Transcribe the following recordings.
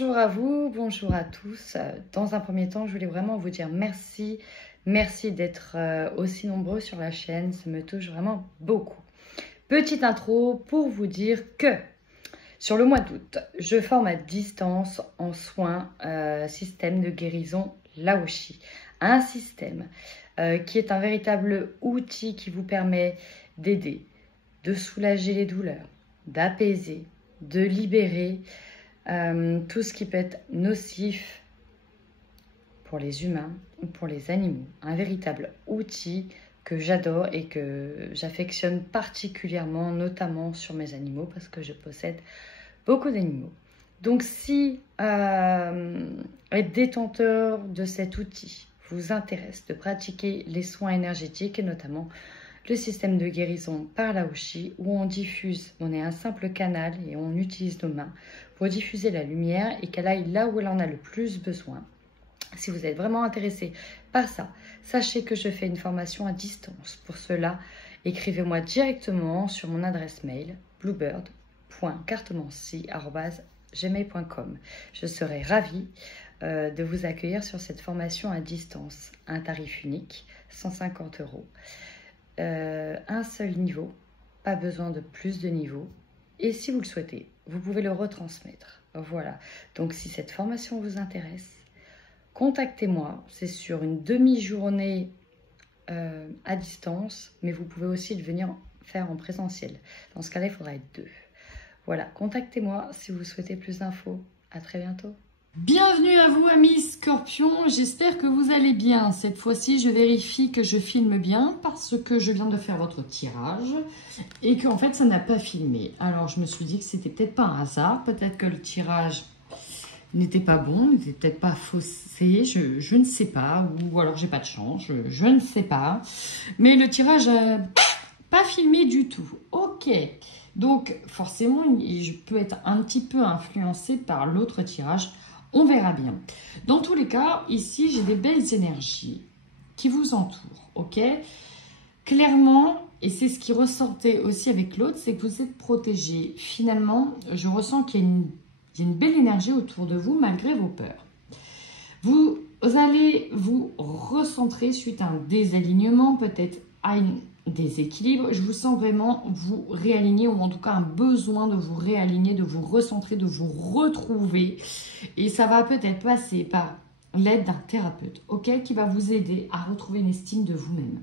Bonjour à vous, bonjour à tous. Dans un premier temps, je voulais vraiment vous dire merci. Merci d'être aussi nombreux sur la chaîne, ça me touche vraiment beaucoup. Petite intro pour vous dire que sur le mois d'août, je forme à distance en soins système de guérison Laoshi. Un système qui est un véritable outil qui vous permet d'aider, de soulager les douleurs, d'apaiser, de libérer tout ce qui peut être nocif pour les humains ou pour les animaux. Un véritable outil que j'adore et que j'affectionne particulièrement, notamment sur mes animaux, parce que je possède beaucoup d'animaux. Donc si être détenteur de cet outil vous intéresse, de pratiquer les soins énergétiques et notamment le système de guérison par Laoshi, où on diffuse, on est un simple canal et on utilise nos mains pour diffuser la lumière et qu'elle aille là où elle en a le plus besoin. Si vous êtes vraiment intéressé par ça, sachez que je fais une formation à distance. Pour cela, écrivez-moi directement sur mon adresse mail bluebird.cartomancie@gmail.com. Je serai ravie de vous accueillir sur cette formation à distance. Un tarif unique, 150 €. Un seul niveau, pas besoin de plus de niveaux. Et si vous le souhaitez, vous pouvez le retransmettre. Voilà. Donc si cette formation vous intéresse, contactez-moi. C'est sur une demi-journée à distance, mais vous pouvez aussi le venir faire en présentiel. Dans ce cas-là, il faudra être 2. Voilà, contactez-moi si vous souhaitez plus d'infos. À très bientôt. Bienvenue à vous amis Scorpions, j'espère que vous allez bien. Cette fois-ci, je vérifie que je filme bien parce que je viens de faire votre tirage et qu'en fait, ça n'a pas filmé. Alors, je me suis dit que c'était peut-être pas un hasard, peut-être que le tirage n'était pas bon, n'était peut-être pas faussé, je ne sais pas, ou alors j'ai pas de chance, je ne sais pas. Mais le tirage n'a pas filmé du tout. Ok, donc forcément, je peux être un petit peu influencée par l'autre tirage. On verra bien. Dans tous les cas, ici, j'ai des belles énergies qui vous entourent, ok? Clairement, et c'est ce qui ressortait aussi avec l'autre, c'est que vous êtes protégé. Finalement, je ressens qu'il y a une belle énergie autour de vous malgré vos peurs. Vous allez vous recentrer suite à un désalignement, peut-être à un déséquilibre. Je vous sens vraiment vous réaligner, ou en tout cas un besoin de vous réaligner, de vous recentrer, de vous retrouver. Et ça va peut-être passer par l'aide d'un thérapeute, ok, qui va vous aider à retrouver une estime de vous-même.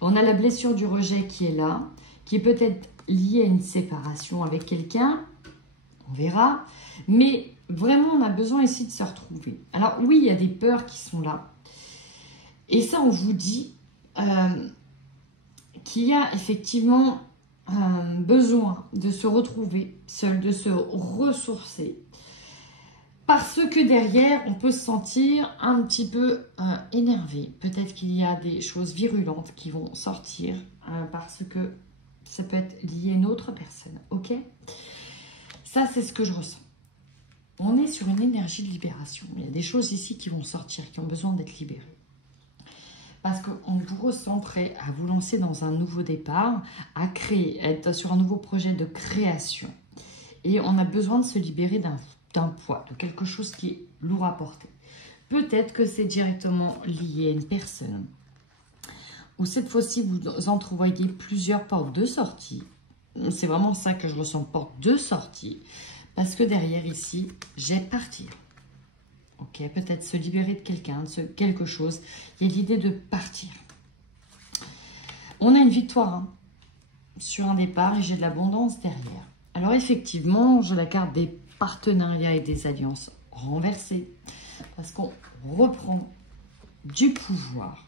On a la blessure du rejet qui est là, qui est peut-être liée à une séparation avec quelqu'un, on verra. Mais vraiment, on a besoin ici de se retrouver. Alors oui, il y a des peurs qui sont là. Et ça, on vous dit qu'il y a effectivement besoin de se retrouver seul, de se ressourcer. Parce que derrière, on peut se sentir un petit peu énervé. Peut-être qu'il y a des choses virulentes qui vont sortir parce que ça peut être lié à une autre personne. Ok? Ça, c'est ce que je ressens. On est sur une énergie de libération. Il y a des choses ici qui vont sortir, qui ont besoin d'être libérées. Parce qu'on vous ressent prêt à vous lancer dans un nouveau départ, à créer, être sur un nouveau projet de création. Et on a besoin de se libérer d'un poids, de quelque chose qui est lourd à porter. Peut-être que c'est directement lié à une personne. Ou cette fois-ci, vous entrevoyez plusieurs portes de sortie. C'est vraiment ça que je ressens, porte de sortie. Parce que derrière ici, j'ai partir. Ok, peut-être se libérer de quelqu'un, de quelque chose. Il y a l'idée de partir. On a une victoire hein, sur un départ et j'ai de l'abondance derrière. Alors effectivement, j'ai la carte des partenariats et des alliances renversées. Parce qu'on reprend du pouvoir.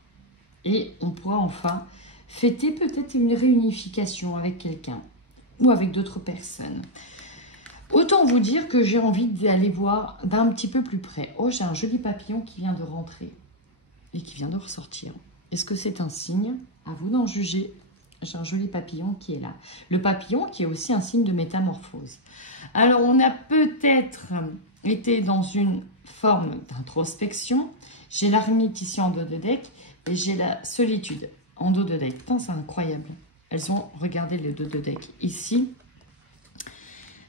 Et on pourra enfin fêter peut-être une réunification avec quelqu'un ou avec d'autres personnes. Autant vous dire que j'ai envie d'aller voir d'un petit peu plus près. Oh, j'ai un joli papillon qui vient de rentrer et qui vient de ressortir. Est-ce que c'est un signe? À vous d'en juger. J'ai un joli papillon qui est là. Le papillon qui est aussi un signe de métamorphose. Alors, on a peut-être été dans une forme d'introspection. J'ai l'ermite ici en dos de deck et j'ai la solitude en dos de deck. Putain, c'est incroyable. Elles ont regardé les dos de deck. Ici,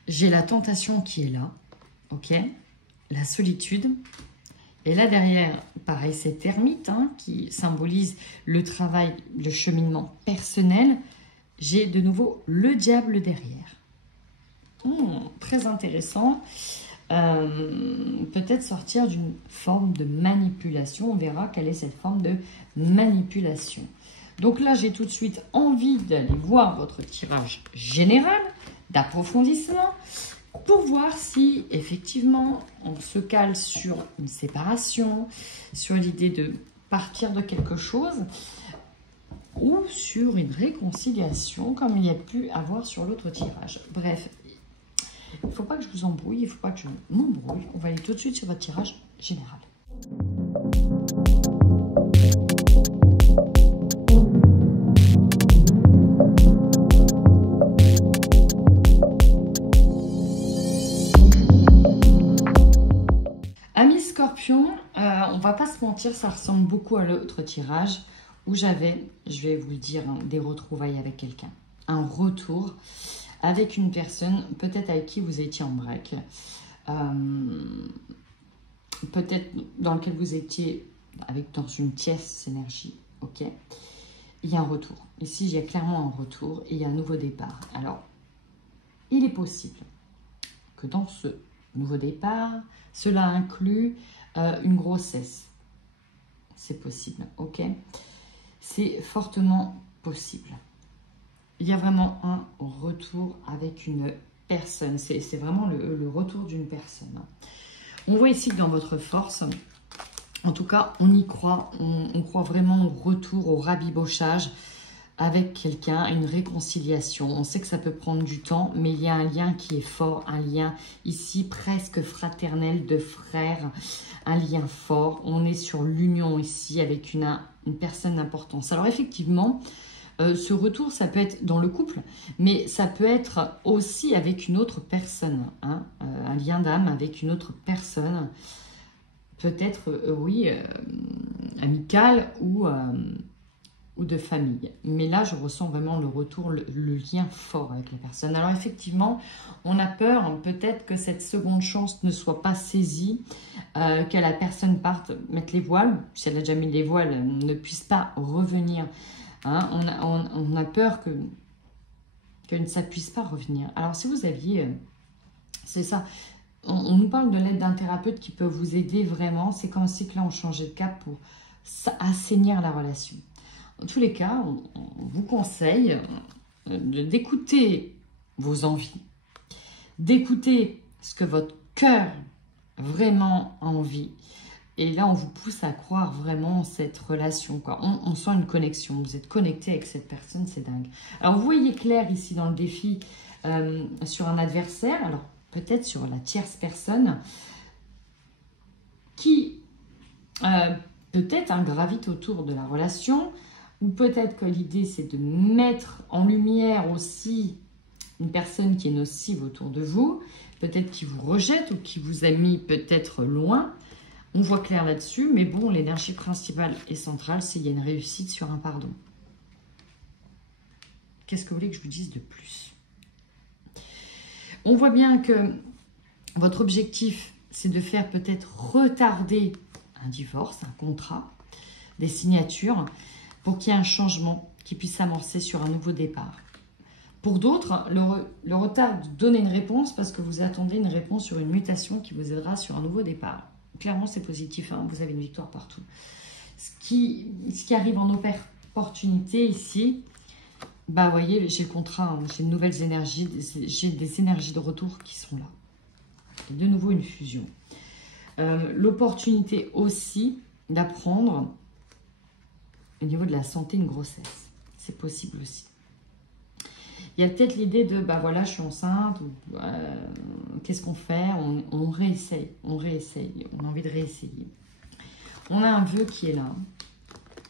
j'ai la tentation qui est là. ok? La solitude. Et là, derrière, pareil, cette ermite hein, qui symbolise le travail, le cheminement personnel. J'ai de nouveau le diable derrière. Très intéressant. Peut-être sortir d'une forme de manipulation. On verra quelle est cette forme de manipulation. Donc là, j'ai tout de suite envie d'aller voir votre tirage général, d'approfondissement, pour voir si, effectivement, on se cale sur une séparation, sur l'idée de partir de quelque chose, ou sur une réconciliation, comme il y a pu avoir sur l'autre tirage. Bref, il ne faut pas que je vous embrouille, il ne faut pas que je m'embrouille. On va aller tout de suite sur votre tirage général. Amis Scorpion, on va pas se mentir, ça ressemble beaucoup à l'autre tirage où j'avais, je vais vous le dire, hein, des retrouvailles avec quelqu'un. Un retour avec une personne, peut-être avec qui vous étiez en break. Peut-être dans lequel vous étiez dans une tierce énergie, ok? Il y a un retour. Ici, il y a clairement un retour et il y a un nouveau départ. Alors, il est possible que dans ce nouveau départ, cela inclut une grossesse. C'est possible, ok? C'est fortement possible. Il y a vraiment un retour avec une personne. C'est vraiment le retour d'une personne. On voit ici que dans votre force, en tout cas, on y croit. On croit vraiment au retour, au rabibochage avec quelqu'un, à une réconciliation. On sait que ça peut prendre du temps, mais il y a un lien qui est fort, un lien ici presque fraternel de frères, un lien fort. On est sur l'union ici avec une personne d'importance. Alors effectivement, ce retour, ça peut être dans le couple, mais ça peut être aussi avec une autre personne, hein, un lien d'âme avec une autre personne, peut-être, oui, amical ou de famille. Mais là, je ressens vraiment le retour, le lien fort avec la personne. Alors effectivement, on a peur, hein, peut-être que cette seconde chance ne soit pas saisie, que la personne parte mettre les voiles, si elle a déjà mis les voiles, ne puisse pas revenir. Hein, on a peur que ça ne puisse pas revenir. Alors, si vous aviez... c'est ça. On nous parle de l'aide d'un thérapeute qui peut vous aider vraiment. C'est comme si que là, on changeait de cap pour assainir la relation. En tous les cas, on vous conseille d'écouter vos envies, d'écouter ce que votre cœur vraiment a envie. Et là, on vous pousse à croire vraiment cette relation, quoi. On sent une connexion. Vous êtes connecté avec cette personne, c'est dingue. Alors, vous voyez clair ici dans le défi sur un adversaire. Alors, peut-être sur la tierce personne qui peut-être gravite autour de la relation. Ou peut-être que l'idée, c'est de mettre en lumière aussi une personne qui est nocive autour de vous. Peut-être qui vous rejette ou qui vous a mis peut-être loin. On voit clair là-dessus, mais bon, l'énergie principale et centrale, c'est qu'il y a une réussite sur un pardon. Qu'est-ce que vous voulez que je vous dise de plus? On voit bien que votre objectif, c'est de faire peut-être retarder un divorce, un contrat, des signatures, pour qu'il y ait un changement qui puisse s'amorcer sur un nouveau départ. Pour d'autres, le retard de donner une réponse parce que vous attendez une réponse sur une mutation qui vous aidera sur un nouveau départ. Clairement, c'est positif, hein, vous avez une victoire partout. Ce qui arrive en opportunité ici, bah, vous voyez, j'ai le contrat, hein, j'ai de nouvelles énergies, j'ai des énergies de retour qui sont là. Et de nouveau, une fusion. L'opportunité aussi d'apprendre au niveau de la santé une grossesse. C'est possible aussi. Il y a peut-être l'idée de, bah voilà, je suis enceinte, qu'est-ce qu'on fait? On réessaye, on a envie de réessayer. On a un vœu qui est là.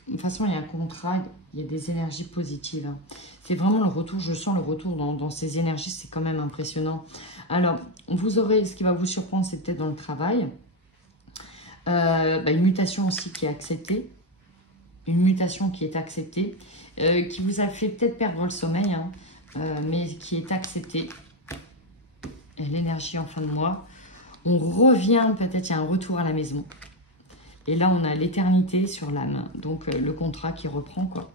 De toute façon, il y a un contrat, il y a des énergies positives. Hein. C'est vraiment le retour, je sens le retour dans ces énergies, c'est quand même impressionnant. Alors, vous aurez, ce qui va vous surprendre, c'est peut-être dans le travail. Une mutation aussi qui est acceptée. Une mutation qui est acceptée, qui vous a fait peut-être perdre le sommeil, hein. Mais qui est accepté. Et l'énergie en fin de mois. On revient, peut-être, il y a un retour à la maison. Et là, on a l'éternité sur l'âme. Donc, le contrat qui reprend, quoi.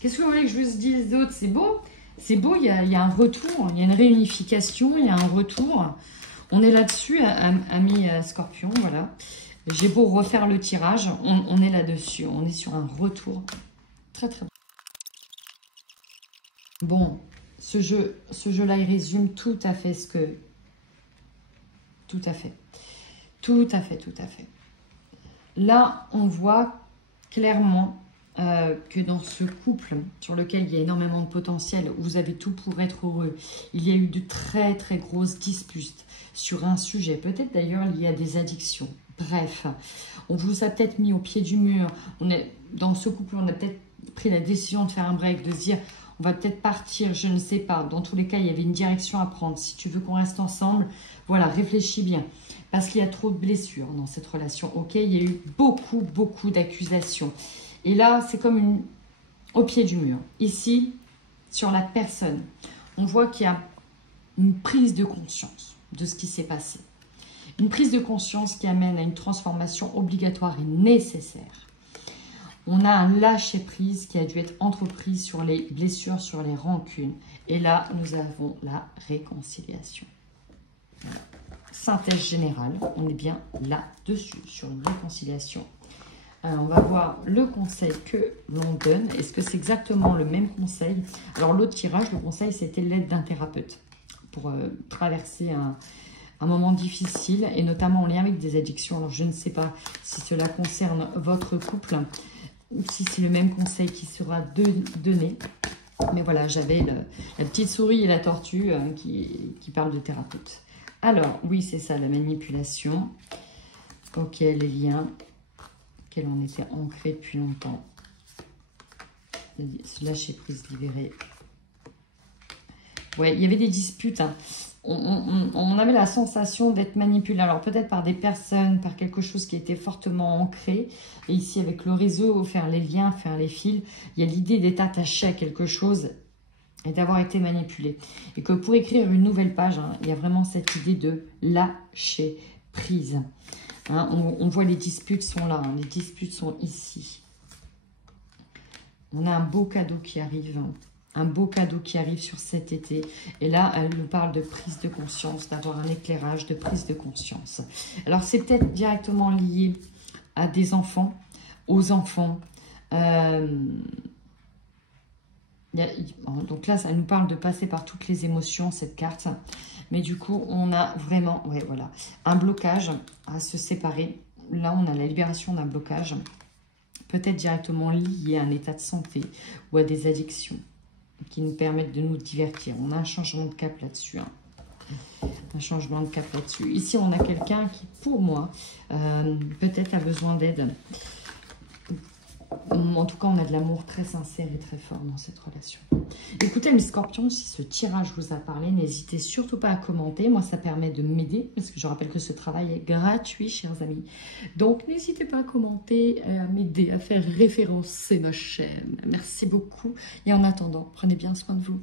Qu'est-ce que vous voulez que je vous dise d'autre? C'est beau. C'est beau, il y a un retour. Il y a une réunification, il y a un retour. On est là-dessus, amis Scorpion, voilà. J'ai beau refaire le tirage, on est là-dessus. On est sur un retour. Très, très bon. Bon, ce jeu-là, il résume tout à fait ce que... Tout à fait. Tout à fait, tout à fait. Là, on voit clairement que dans ce couple sur lequel il y a énormément de potentiel, où vous avez tout pour être heureux, il y a eu de très très grosses disputes sur un sujet, peut-être d'ailleurs lié à des addictions. Bref, on vous a peut-être mis au pied du mur. Dans ce couple, on a peut-être pris la décision de faire un break, de se dire on va peut-être partir, je ne sais pas. Dans tous les cas, il y avait une direction à prendre. Si tu veux qu'on reste ensemble, voilà, réfléchis bien. Parce qu'il y a trop de blessures dans cette relation. Ok, il y a eu beaucoup d'accusations. Et là, c'est comme au pied du mur. Ici, sur la personne, on voit qu'il y a une prise de conscience de ce qui s'est passé. Une prise de conscience qui amène à une transformation obligatoire et nécessaire. On a un lâcher-prise qui a dû être entrepris sur les blessures, sur les rancunes. Et là, nous avons la réconciliation. Voilà. Synthèse générale, on est bien là-dessus, sur une réconciliation. Alors, on va voir le conseil que l'on donne. Est-ce que c'est exactement le même conseil? Alors, l'autre tirage, le conseil, c'était l'aide d'un thérapeute pour traverser un moment difficile, et notamment en lien avec des addictions. Alors, je ne sais pas si cela concerne votre couple, si c'est le même conseil qui sera donné. Mais voilà, j'avais la petite souris et la tortue qui parlent de thérapeute. Alors, oui, c'est ça, la manipulation. Ok, les liens, qu'elle en était ancrée depuis longtemps. Lâcher prise, libérer. Ouais, il y avait des disputes. Hein. On avait la sensation d'être manipulé. Alors, peut-être par des personnes, par quelque chose qui était fortement ancré. Et ici, avec le réseau, faire les liens, faire les fils, il y a l'idée d'être attaché à quelque chose et d'avoir été manipulé. Et que pour écrire une nouvelle page, hein, il y a vraiment cette idée de lâcher prise. Hein, on voit les disputes sont là, hein, les disputes sont ici. On a un beau cadeau qui arrive, un beau cadeau qui arrive sur cet été. Et là, elle nous parle de prise de conscience, d'avoir un éclairage, de prise de conscience. Alors, c'est peut-être directement lié à des enfants, aux enfants. Donc là, ça nous parle de passer par toutes les émotions, cette carte. Mais du coup, on a vraiment voilà, un blocage à se séparer. Là, on a la libération d'un blocage, peut-être directement lié à un état de santé ou à des addictions qui nous permettent de nous divertir. On a un changement de cap là-dessus. Hein. Un changement de cap là-dessus. Ici, on a quelqu'un qui, pour moi, peut-être a besoin d'aide. En tout cas, on a de l'amour très sincère et très fort dans cette relation. Écoutez, mes scorpions, si ce tirage vous a parlé, n'hésitez surtout pas à commenter. Moi, ça permet de m'aider, parce que je rappelle que ce travail est gratuit, chers amis. Donc, n'hésitez pas à commenter, à m'aider, à faire référencer ma chaîne. Merci beaucoup. Et en attendant, prenez bien soin de vous.